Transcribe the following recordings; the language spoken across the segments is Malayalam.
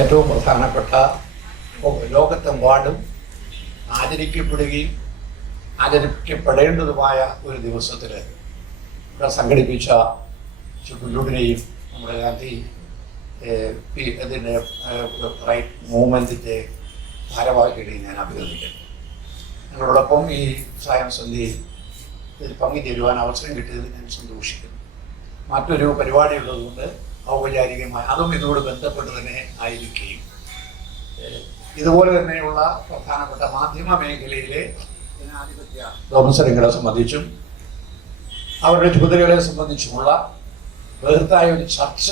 ഏറ്റവും പ്രധാനപ്പെട്ട ലോകത്തെമ്പാടും ആചരിക്കപ്പെടുകയും ആചരിക്കപ്പെടേണ്ടതുമായ ഒരു ദിവസത്തിൽ ഇവിടെ സംഘടിപ്പിച്ച ചുട്ടുലൂടിനെയും നമ്മുടെ ഗാന്ധി ഇതിന്റെ റൈറ്റ് മൂവ്മെന്റിന്റെ ഭാരവാഹികളെയും ഞാൻ അഭിനന്ദിക്കുന്നു. നിങ്ങളോടൊപ്പം ഈ സായം സന്ധ്യയിൽ ഇതിൽ പങ്കുചേരുവാൻ അവസരം കിട്ടിയതിൽ ഞാൻ സന്തോഷിക്കുന്നു. മറ്റൊരു പരിപാടി ഉള്ളതുകൊണ്ട് ഔപചാരികമായി അതും ഇതോട് ബന്ധപ്പെട്ട് തന്നെ ആയിരിക്കുകയും. ഇതുപോലെ തന്നെയുള്ള പ്രധാനപ്പെട്ട മാധ്യമ മേഖലയിലെ ജനാധിപത്യ തോമസരങ്ങളെ സംബന്ധിച്ചും അവരുടെ ചുമതലകളെ സംബന്ധിച്ചുമുള്ള ബൃഹത്തായ ഒരു ചർച്ച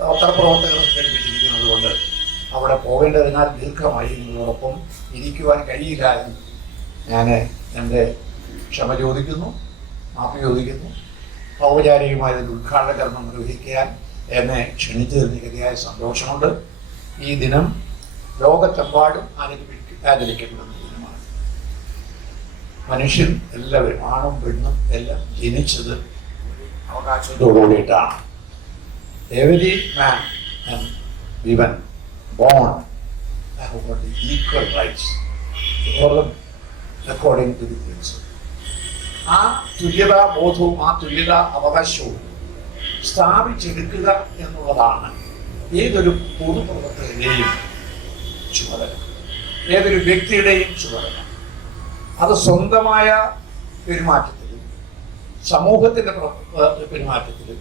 പത്രപ്രവർത്തകർ സംഘടിപ്പിച്ചിരിക്കുന്നത് കൊണ്ട് അവിടെ പോകേണ്ടതിനാൽ ദീർഘമായി എന്നതോടൊപ്പം ഇരിക്കുവാൻ കഴിയില്ല എന്ന് ഞാൻ എന്റെ ക്ഷമ ചോദിക്കുന്നു മാപ്പ് ചോദിക്കുന്നു. ഔപചാരികമായ ഇതിന്റെ ഉദ്ഘാടന കർമ്മം നിർവഹിക്കാൻ എന്നെ ക്ഷണിച്ചതിന് ഗതിയായ സന്തോഷമുണ്ട്. ഈ ദിനം ലോകത്തെമ്പാടും ആചരിക്കപ്പെടുന്ന ദിനമാണ്. മനുഷ്യൻ എല്ലാവരും ആണും പെണ്ണും എല്ലാം ജനിച്ചത് അവകാശത്തോടുകൂടിയിട്ടാണ്. Every man women born born have according to the principle. ആ തുല്യതാ ബോധവും ആ തുല്യതാ അവകാശവും സ്ഥാപിച്ചെടുക്കുക എന്നുള്ളതാണ് ഏതൊരു പൊതുപ്രവർത്തകന്റെയും ചുമതല. ഏതൊരു വ്യക്തിയുടെയും ചുമതല. അത് സ്വന്തമായ പെരുമാറ്റത്തിലും സമൂഹത്തിന്റെ പ്ര- പെരുമാറ്റത്തിലും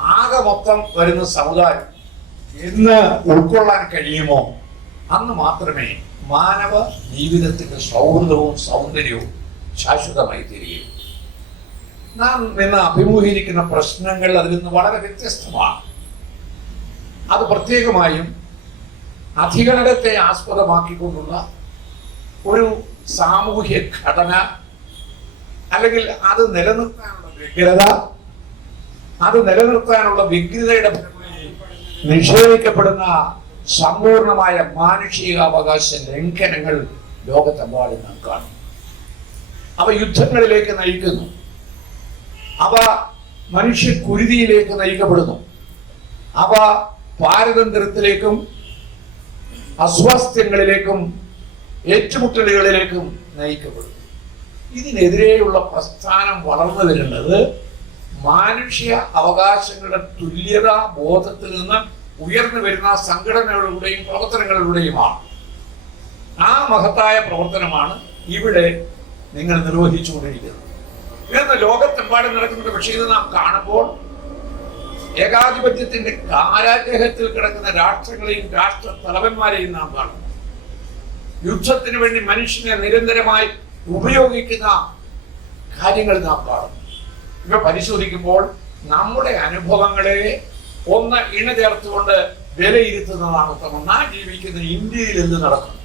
ആകെ മൊത്തം വരുന്ന സമുദായം എന്ന് ഉൾക്കൊള്ളാൻ കഴിയുമോ? അന്ന് മാത്രമേ മാനവ ജീവിതത്തിന്റെ സൗഹൃദവും സൗന്ദര്യവും ശാശ്വതമായി തീരുകയും നാം നിന്ന് അഭിമുഖീകരിക്കുന്ന പ്രശ്നങ്ങൾ അതിൽ നിന്ന് വളരെ വ്യത്യസ്തമാണ്. അത് പ്രത്യേകമായും അധികാരത്തെ ആസ്പദമാക്കിക്കൊണ്ടുള്ള ഒരു സാമൂഹ്യ ഘടന അല്ലെങ്കിൽ അത് നിലനിർത്താനുള്ള വ്യഗ്രത അത് നിലനിർത്താനുള്ള വ്യഗ്രതയുടെ നിഷേധിക്കപ്പെടുന്ന സമ്പൂർണമായ മാനുഷിക അവകാശ ലംഘനങ്ങൾ ലോകത്തെമ്പാടും നാം കാണും. അവ യുദ്ധങ്ങളിലേക്ക് നയിക്കുന്നു. അവ മനുഷ്യ കുരുതിയിലേക്ക് നയിക്കപ്പെടുന്നു. അവ പാരതന്ത്ര്യത്തിലേക്കും അസ്വാസ്ഥ്യങ്ങളിലേക്കും ഏറ്റുമുട്ടലുകളിലേക്കും നയിക്കപ്പെടുന്നു. ഇതിനെതിരെയുള്ള പ്രസ്ഥാനം വളർന്നു വരുന്നത് മാനുഷ്യ അവകാശങ്ങളുടെ തുല്യതാ ബോധത്തിൽ നിന്ന് ഉയർന്നു വരുന്ന സംഘടനകളുടെയും പ്രവർത്തനങ്ങളിലൂടെയുമാണ്. ആ മഹത്തായ പ്രവർത്തനമാണ് ഇവിടെ നിങ്ങൾ നിർവഹിച്ചുകൊണ്ടിരിക്കുന്നത്. ഇന്ന് ലോകത്തെമ്പാടും നടക്കുന്നത്. പക്ഷേ ഇത് നാം കാണുമ്പോൾ ഏകാധിപത്യത്തിന്റെ കാരാഗ്രഹത്തിൽ കിടക്കുന്ന രാഷ്ട്രങ്ങളെയും രാഷ്ട്ര തലവന്മാരെയും നാം കാണും. യുദ്ധത്തിന് വേണ്ടി മനുഷ്യനെ നിരന്തരമായി ഉപയോഗിക്കുന്ന കാര്യങ്ങൾ നാം കാണും. ഇവ പരിശോധിക്കുമ്പോൾ നമ്മുടെ അനുഭവങ്ങളെ ഒന്ന് ഇണചേർത്തുകൊണ്ട് വിലയിരുത്തുന്നതാണ് ഉത്തമം. നാം ജീവിക്കുന്ന ഇന്ത്യയിൽ എന്ത് നടക്കുന്നു?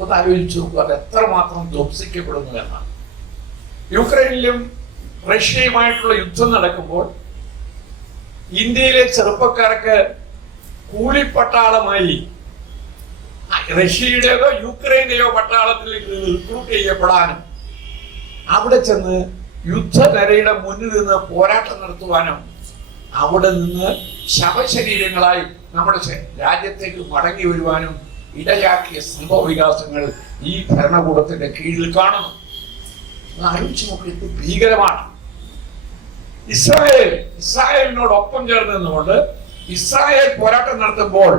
ഒന്ന് ആലോചിച്ചു നോക്കുക അത് എത്രമാത്രം ധ്വംസിക്കപ്പെടുന്നു എന്നാണ്. യുക്രൈനിലും റഷ്യയുമായിട്ടുള്ള യുദ്ധം നടക്കുമ്പോൾ ഇന്ത്യയിലെ ചെറുപ്പക്കാർക്ക് കൂലിപ്പട്ടാളമായി റഷ്യയുടേതോ യുക്രൈന്റെയോ പട്ടാളത്തിൽ റിക്രൂട്ട് ചെയ്യപ്പെടാനും അവിടെ ചെന്ന് യുദ്ധകരയുടെ മുന്നിൽ നിന്ന് പോരാട്ടം നടത്തുവാനും അവിടെ നിന്ന് ശവശരീരങ്ങളായി നമ്മുടെ രാജ്യത്തേക്ക് മടങ്ങി വരുവാനും ഇടയാക്കിയ സംഭവ വികാസങ്ങൾ ഈ ഭരണകൂടത്തിന്റെ കീഴിൽ കാണുന്നു. ആലോചിച്ച് നോക്കി ഇത് ഭീകരമാണ്. ഇസ്രായേൽ ഇസ്രായേലിനോടൊപ്പം ചേർന്ന് നിന്നുകൊണ്ട് ഇസ്രായേൽ പോരാട്ടം നടത്തുമ്പോൾ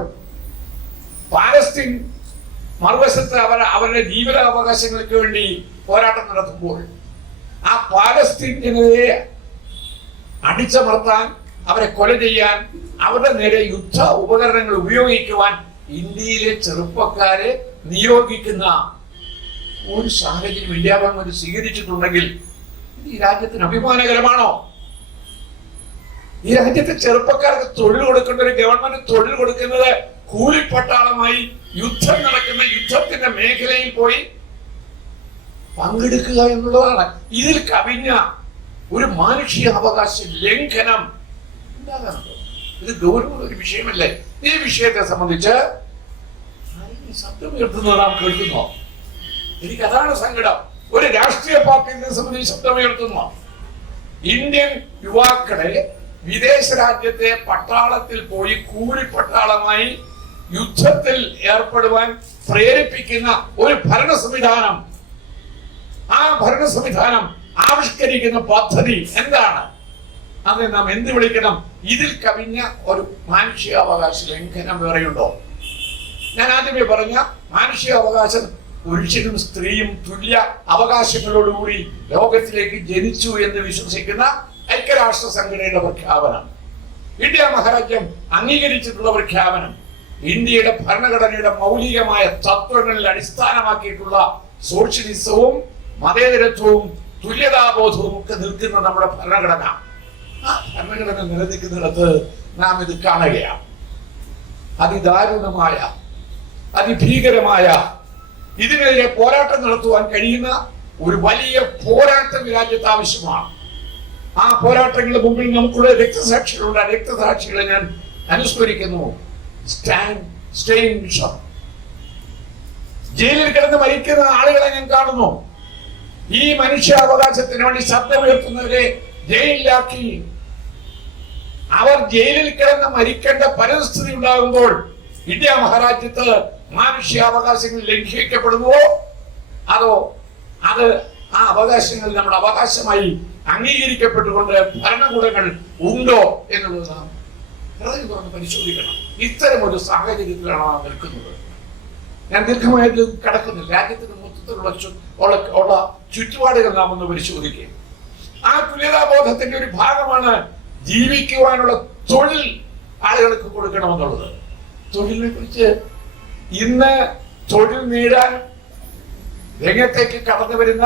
പാലസ്തീൻ മറുവശത്ത് അവർ അവരുടെ ജീവിതാവകാശങ്ങൾക്ക് വേണ്ടി പോരാട്ടം നടത്തുമ്പോൾ ആ പാലസ്തീൻ ജനതയെ അടിച്ചമർത്താൻ അവരെ കൊല ചെയ്യാൻ അവരുടെ നേരെ യുദ്ധ ഉപകരണങ്ങൾ ഉപയോഗിക്കുവാൻ ഇന്ത്യയിലെ ചെറുപ്പക്കാരെ നിയോഗിക്കുന്ന ഒരു സാഹചര്യം ഇന്ത്യ ഗവൺമെന്റ് സ്വീകരിച്ചിട്ടുണ്ടെങ്കിൽ ഈ രാജ്യത്തിന് അഭിമാനകരമാണോ? ഈ രാജ്യത്തെ ചെറുപ്പക്കാർക്ക് തൊഴിൽ കൊടുക്കേണ്ട ഒരു ഗവൺമെന്റ് തൊഴിൽ കൊടുക്കുന്നത് കൂലിപ്പട്ടാളമായി യുദ്ധം നടക്കുന്ന യുദ്ധത്തിന്റെ മേഖലയിൽ പോയി പങ്കെടുക്കുക എന്നുള്ളതാണ്. ഇതിൽ കവിഞ്ഞ ഒരു മാനുഷിക അവകാശ ലംഘനം ഇത് ഗൗരവമുള്ള ഒരു വിഷയമല്ലേ? ഈ വിഷയത്തെ സംബന്ധിച്ച് സത്യം ശബ്ദം ഉയർത്തുന്നത് നാം കേൾക്കുന്നോ? എനിക്ക് അതാണ് സങ്കടം ഒരു രാഷ്ട്രീയ പാർട്ടിയെ സംബന്ധിച്ച് ശബ്ദമുയർത്തുന്ന ഇന്ത്യൻ യുവാക്കളെ വിദേശ രാജ്യത്തെ പട്ടാളത്തിൽ പോയി കൂലി പട്ടാളമായി യുദ്ധത്തിൽ ഏർപ്പെടുവാൻ പ്രേരിപ്പിക്കുന്ന ഒരു ഭരണ സംവിധാനം. ആ ഭരണ സംവിധാനം ആവിഷ്കരിക്കുന്ന പദ്ധതി എന്താണ്? അത് നാം എന്ത് വിളിക്കണം? ഇതിൽ കവിഞ്ഞ ഒരു മാനുഷികാവകാശ ലംഘനം വേറെയുണ്ടോ? ഞാൻ ആദ്യമേ പറഞ്ഞ മാനുഷികാവകാശം പുരുഷനും സ്ത്രീയും തുല്യ അവകാശങ്ങളോടുകൂടി ലോകത്തിലേക്ക് ജനിച്ചു എന്ന് വിശ്വസിക്കുന്ന ഐക്യരാഷ്ട്ര സംഘടനയുടെ പ്രഖ്യാപനം. ഇന്ത്യ മഹാരാജ്യം അംഗീകരിച്ചിട്ടുള്ള പ്രഖ്യാപനം. ഇന്ത്യയുടെ ഭരണഘടനയുടെ മൗലികമായ തത്വങ്ങളിൽ അടിസ്ഥാനമാക്കിയിട്ടുള്ള സോഷ്യലിസവും മതേതരത്വവും തുല്യതാബോധവും ഒക്കെ നിൽക്കുന്ന നമ്മുടെ ഭരണഘടന. ആ ഭരണഘടന നിലനിൽക്കുന്നിടത്ത് നാം ഇത് കാണുകയാണ്. അതിദാരുണമായ അതിഭീകരമായ ഇതിനെതിരെ പോരാട്ടം നടത്തുവാൻ കഴിയുന്ന ഒരു വലിയ പോരാട്ടം രാജ്യത്ത് ആവശ്യമാണ്. ആ പോരാട്ടങ്ങളുടെ മുമ്പിൽ നമുക്കുള്ള രക്തസാക്ഷികളുണ്ട്. ആ രക്തസാക്ഷികളെ ഞാൻ അനുസ്മരിക്കുന്നു. ജയിലിൽ കിടന്ന് മരിക്കുന്ന ആളുകളെ ഞാൻ കാണുന്നു. ഈ മനുഷ്യാവകാശത്തിന് വേണ്ടി ശബ്ദമുയർത്തുന്നവരെ ജയിലിലാക്കി. അവർ ജയിലിൽ കിടന്ന് മരിക്കേണ്ട പരിസ്ഥിതി ഉണ്ടാകുമ്പോൾ ഇന്ത്യ മഹാരാജ്യത്ത് മാനുഷ്യാവകാശങ്ങൾ ലംഘിക്കപ്പെടുന്നുവോ? അതോ അത് ആ അവകാശങ്ങൾ നമ്മുടെ അവകാശമായി അംഗീകരിക്കപ്പെട്ടുകൊണ്ട് ഭരണകൂടങ്ങൾ ഉണ്ടോ എന്നുള്ളത് നാം ഇറങ്ങി തുറന്ന് പരിശോധിക്കണം. ഇത്തരം ഒരു സാഹചര്യത്തിലാണ് നാം നിൽക്കുന്നത്. ഞാൻ ദീർഘമായിട്ട് കടക്കുന്നില്ല. രാജ്യത്തിന് മൊത്തത്തിലുള്ള ഉള്ള ചുറ്റുപാടുകൾ നാം ഒന്ന് പരിശോധിക്കുക ആ തുല്യതാബോധത്തിന്റെ ഒരു ഭാഗമാണ് ജീവിക്കുവാനുള്ള തൊഴിൽ ആളുകൾക്ക് കൊടുക്കണമെന്നുള്ളത്. തൊഴിലിനെ കുറിച്ച് ഇന്ന് തൊഴിൽ നേടാൻ രംഗത്തേക്ക് കടന്നു വരുന്ന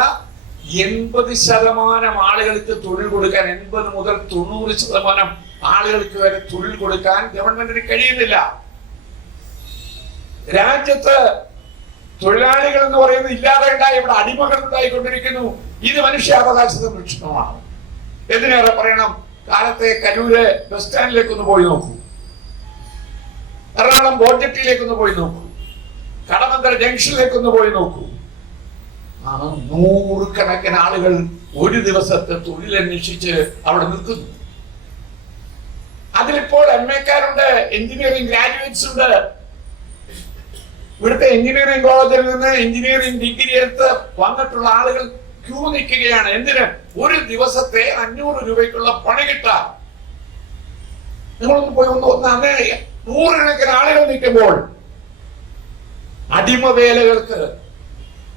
എൺപത് ശതമാനം ആളുകൾക്ക് തൊഴിൽ കൊടുക്കാൻ എൺപത് മുതൽ തൊണ്ണൂറ് ശതമാനം ആളുകൾക്ക് വരെ തൊഴിൽ കൊടുക്കാൻ ഗവൺമെന്റിന് കഴിയുന്നില്ല. രാജ്യത്ത് തൊഴിലാളികൾ എന്ന് പറയുന്നത് ഇല്ലാതെ ഉണ്ടായി ഇവിടെ അടിമകൾ ഉണ്ടായിക്കൊണ്ടിരിക്കുന്നു. ഇത് മനുഷ്യാവകാശ സംരക്ഷണമാണ് എന്തിനേറെ പറയണം? കാലത്തെ കരൂര് ബസ് സ്റ്റാൻഡിലേക്ക് ഒന്ന് പോയി നോക്കൂ. എറണാകുളം ബോർജറ്റിലേക്ക് ഒന്ന് പോയി നോക്കൂ. കടമന്തര ജംഗ്ഷനിലേക്ക് ഒന്ന് പോയി നോക്കൂ. ആ നൂറുകണക്കിന് ആളുകൾ ഒരു ദിവസത്തെ തൊഴിലന്വേഷിച്ച് അവിടെ നിൽക്കുന്നു. അതിലിപ്പോൾ എം എക്കാരുണ്ട് എഞ്ചിനീയറിംഗ് ഗ്രാജുവേറ്റ്സ് ഉണ്ട്. ഇവിടുത്തെ എഞ്ചിനീയറിംഗ് കോളേജിൽ നിന്ന് എഞ്ചിനീയറിംഗ് ഡിഗ്രി എടുത്ത് വന്നിട്ടുള്ള ആളുകൾ ക്യൂ നിൽക്കുകയാണ്. എന്തിന്? ഒരു ദിവസത്തെ അഞ്ഞൂറ് രൂപയ്ക്കുള്ള പണി കിട്ടാൻ നിങ്ങളൊന്ന് പോയി ഒന്ന് ഒന്ന് അന്നേ നൂറുകണക്കിന് ആളുകൾ നിൽക്കുമ്പോൾ അടിമവേലകൾക്ക്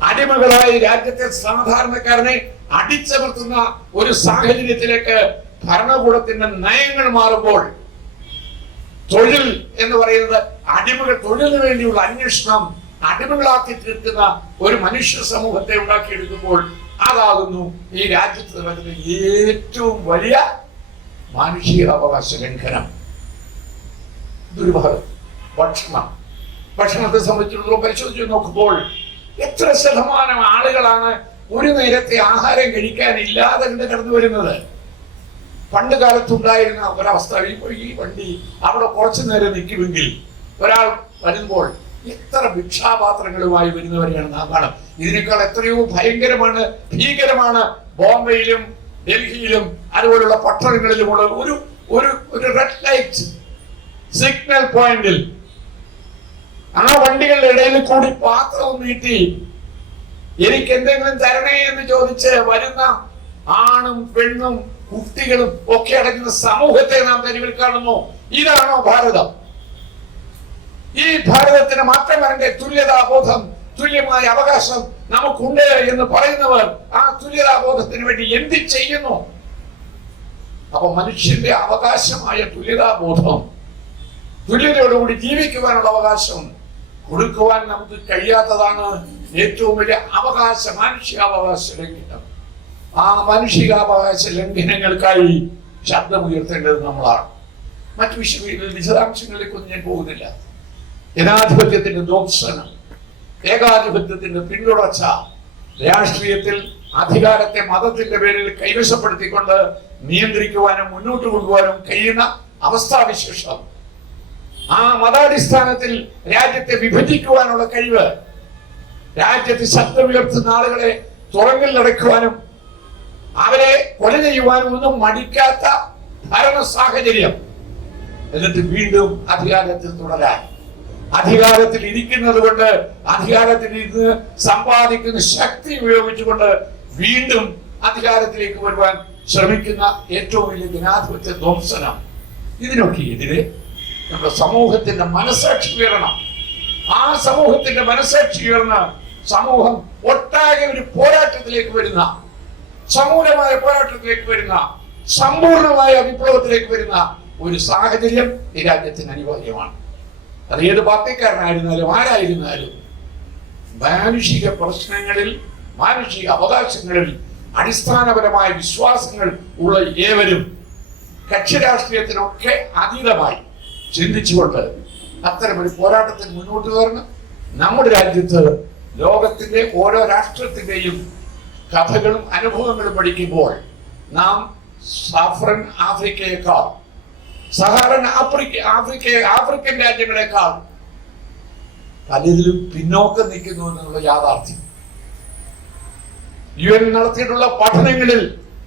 അടിമകളായി രാജ്യത്തെ സാധാരണക്കാരനെ അടിച്ചമർത്തുന്ന ഒരു സാഹചര്യത്തിലേക്ക് ഭരണകൂടത്തിന്റെ നയങ്ങൾ മാറുമ്പോൾ തൊഴിൽ എന്ന് പറയുന്നത് അടിമകൾ തൊഴിലിന് വേണ്ടിയുള്ള അന്വേഷണം അടിമകളാക്കി തീർക്കുന്ന ഒരു മനുഷ്യ സമൂഹത്തെ ഉണ്ടാക്കിയെടുക്കുമ്പോൾ അതാകുന്നു ഈ രാജ്യത്ത് നടക്കുന്ന ഏറ്റവും വലിയ മാനുഷിക മാനുഷികാവകാശ ലംഘനം. ദുർഭാഗം ഭക്ഷണം. ഭക്ഷണത്തെ സംബന്ധിച്ചിടത്തോളം പരിശോധിച്ച് നോക്കുമ്പോൾ എത്ര ശതമാനം ആളുകളാണ് ഒരു നേരത്തെ ആഹാരം കഴിക്കാനില്ലാതെ കണ്ട് കടന്നു വരുന്നത്? പണ്ട് കാലത്തുണ്ടായിരുന്ന ഒരവസ്ഥ. ഈ വണ്ടി അവിടെ കുറച്ചു നേരം നിൽക്കുമെങ്കിൽ ഒരാൾ വരുമ്പോൾ എത്ര ഭിക്ഷാപാത്രങ്ങളുമായി വരുന്നവരെയാണ് നാം കാണും ഇതിനേക്കാൾ എത്രയോ ഭയങ്കരമാണ് ഭീകരമാണ് ബോംബെയിലും ഡൽഹിയിലും അതുപോലുള്ള പട്ടണങ്ങളിലുമുള്ള ഒരു ഒരു ഒരു റെഡ് ലൈറ്റ് സിഗ്നൽ പോയിന്റിൽ ആ വണ്ടികളുടെ ഇടയിൽ കൂടി പാത്രം നീട്ടി എനിക്ക് എന്തെങ്കിലും തരണേ എന്ന് ചോദിച്ച് വരുന്ന ആണും പെണ്ണും കുട്ടികളും ഒക്കെ അടങ്ങുന്ന സമൂഹത്തെ നാം തെരുവിൽ കാണുന്നു. ഇതാണോ ഭാരതം? ഈ ഭാരതത്തിന് മാത്രം തുല്യതാബോധം തുല്യമായ അവകാശം നമുക്കുണ്ട് എന്ന് പറയുന്നവർ ആ തുല്യതാബോധത്തിന് വേണ്ടി എന്ത് ചെയ്യുന്നു? അപ്പൊ മനുഷ്യന്റെ അവകാശമായ തുല്യതാബോധം തുല്യതയോടുകൂടി ജീവിക്കുവാനുള്ള അവകാശം കൊടുക്കുവാൻ നമുക്ക് കഴിയാത്തതാണ് ഏറ്റവും വലിയ അവകാശ മാനുഷികാവകാശ ലംഘനം. ആ മാനുഷികാവകാശ ലംഘനങ്ങൾക്കായി ശബ്ദമുയർത്തേണ്ടത് നമ്മളാണ്. മറ്റു വിഷയ വിശദാംശങ്ങളിലേക്കൊന്നും ഞാൻ പോകുന്നില്ല. ജനാധിപത്യത്തിന്റെ ധ്വംസനം ഏകാധിപത്യത്തിന്റെ പിന്തുടർച്ച രാഷ്ട്രീയത്തിൽ അധികാരത്തെ മതത്തിന്റെ പേരിൽ കൈവശപ്പെടുത്തിക്കൊണ്ട് നിയന്ത്രിക്കുവാനും മുന്നോട്ട് കൊണ്ടുപോകാനും കഴിയുന്ന അവസ്ഥാവിശേഷം ആ മതാടിസ്ഥാനത്തിൽ രാജ്യത്തെ വിഭജിക്കുവാനുള്ള കഴിവ് രാജ്യത്ത് ശബ്ദമുയർത്തുന്ന ആളുകളെ തുറങ്ങിൽ നടക്കുവാനും അവരെ കൊല ചെയ്യുവാനും ഒന്നും മടിക്കാത്ത ഭരണ സാഹചര്യം. എന്നിട്ട് വീണ്ടും അധികാരത്തിൽ തുടരാൻ. അധികാരത്തിൽ ഇരിക്കുന്നത് കൊണ്ട് അധികാരത്തിൽ ഇരുന്ന് സമ്പാദിക്കുന്ന ശക്തി ഉപയോഗിച്ചുകൊണ്ട് വീണ്ടും അധികാരത്തിലേക്ക് വരുവാൻ ശ്രമിക്കുന്ന ഏറ്റവും വലിയ ജനാധിപത്യ ധ്വംസനം ഇതിനൊക്കെ എതിരെ നമ്മുടെ സമൂഹത്തിന്റെ മനസാക്ഷി ഉയരണം. ആ സമൂഹത്തിന്റെ മനസാക്ഷി ഉയർന്ന് സമൂഹം ഒട്ടാകെ ഒരു പോരാട്ടത്തിലേക്ക് വരുന്ന സമൂലമായ പോരാട്ടത്തിലേക്ക് വരുന്ന സമ്പൂർണമായ വിപ്ലവത്തിലേക്ക് വരുന്ന ഒരു സാഹചര്യം ഈ രാജ്യത്തിന് അനിവാര്യമാണ്. അത് ഏത് പാർട്ടിക്കാരനായിരുന്നാലും ആരായിരുന്നാലും മാനുഷിക പ്രശ്നങ്ങളിൽ മാനുഷിക അവകാശങ്ങളിൽ അടിസ്ഥാനപരമായ വിശ്വാസങ്ങൾ ഉള്ള ഏവരും കക്ഷി രാഷ്ട്രീയത്തിനൊക്കെ അതീതമായി ചിന്തിച്ചുകൊണ്ട് അത്തരമൊരു പോരാട്ടത്തിന് മുന്നോട്ട് കയറണം. നമ്മുടെ രാജ്യത്ത് ലോകത്തിന്റെ ഓരോ രാഷ്ട്രത്തിന്റെയും കഥകളും അനുഭവങ്ങളും പഠിക്കുമ്പോൾ നാം സാഫ്രൻ ആഫ്രിക്കയേക്കാൾ സഹാറൻ ആഫ്രിക്ക ആഫ്രിക്ക ആഫ്രിക്കൻ രാജ്യങ്ങളെക്കാൾ പലതിലും പിന്നോക്കം നിൽക്കുന്നു എന്നുള്ള യാഥാർത്ഥ്യം. യു എൻ നടത്തിയിട്ടുള്ള പഠനങ്ങളിൽ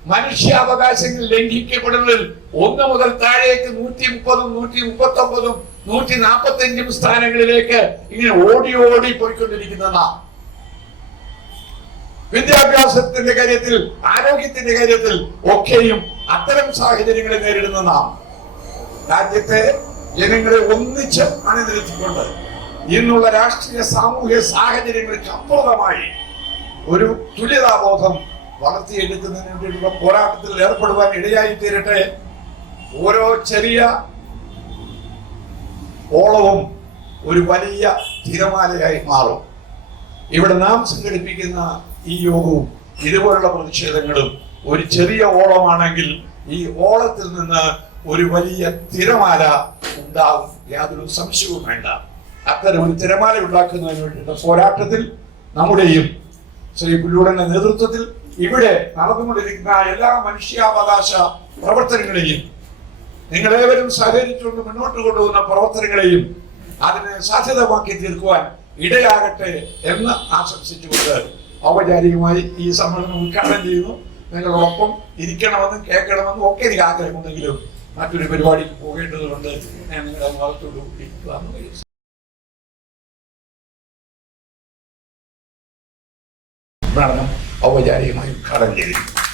മനുഷ്യാവകാശങ്ങൾ ലംഘിക്കപ്പെടുന്നതിൽ ഒന്ന് മുതൽ താഴേക്ക് നൂറ്റി മുപ്പതും നൂറ്റി മുപ്പത്തി ഒമ്പതും നൂറ്റി നാൽപ്പത്തി അഞ്ചും സ്ഥാനങ്ങളിലേക്ക് ഇങ്ങനെ ഓടി ഓടി പോയിക്കൊണ്ടിരിക്കുന്ന വിദ്യാഭ്യാസത്തിന്റെ കാര്യത്തിൽ ആരോഗ്യത്തിന്റെ കാര്യത്തിൽ ഒക്കെയും അത്തരം സാഹചര്യങ്ങളെ നേരിടുന്ന നാം രാജ്യത്തെ ജനങ്ങളെ ഒന്നിച്ച് അണിനിരത്തിക്കൊണ്ട് ഇന്നുള്ള രാഷ്ട്രീയ സാമൂഹ്യ സാഹചര്യങ്ങൾക്ക് അപ്പുറമായി ഒരു തുല്യതാബോധം വളർത്തിയെടുക്കുന്നതിന് വേണ്ടിയിട്ടുള്ള പോരാട്ടത്തിൽ ഏർപ്പെടുവാൻ ഇടയായി തീരട്ടെ. ഓരോ ചെറിയ ഓളവും ഒരു വലിയ തിരമാലയായി മാറും. ഇവിടെ നാം സംഘടിപ്പിക്കുന്ന ഈ യോഗവും ഇതുപോലുള്ള പ്രതിഷേധങ്ങളും ഒരു ചെറിയ ഓളമാണെങ്കിൽ ഈ ഓളത്തിൽ നിന്ന് ഒരു വലിയ തിരമാല ഉണ്ടാവും. യാതൊരു സംശയവും വേണ്ട. അത്തരം ഒരു തിരമാല ഉണ്ടാക്കുന്നതിന് വേണ്ടിയിട്ട് പോരാട്ടത്തിൽ നമ്മുടെയും ശ്രീ പുല്ലൂടന്റെ നേതൃത്വത്തിൽ ഇവിടെ നടന്നുകൊണ്ടിരിക്കുന്ന എല്ലാ മനുഷ്യാവകാശ പ്രവർത്തനങ്ങളെയും നിങ്ങളേവരും സഹകരിച്ചുകൊണ്ട് മുന്നോട്ട് കൊണ്ടുപോകുന്ന പ്രവർത്തനങ്ങളെയും അതിനെ സാധ്യതമാക്കി തീർക്കുവാൻ ഇടയാകട്ടെ എന്ന് ആശംസിച്ചുകൊണ്ട് ഔപചാരികമായി ഈ സമ്മേളനം ഉദ്ഘാടനം ചെയ്യുന്നു. നിങ്ങളോടൊപ്പം ഇരിക്കണമെന്നും കേൾക്കണമെന്നും ഒക്കെ എനിക്ക് ആഗ്രഹമുണ്ടെങ്കിലും മറ്റൊരു പരിപാടിക്ക് പോകേണ്ടതുകൊണ്ട് ഞാൻ നിങ്ങളുടെ ഭാഗത്തോട് കൂടി ഔപചാരികമായി ഉദ്ഘാടനം ചെയ്തിരിക്കുന്നു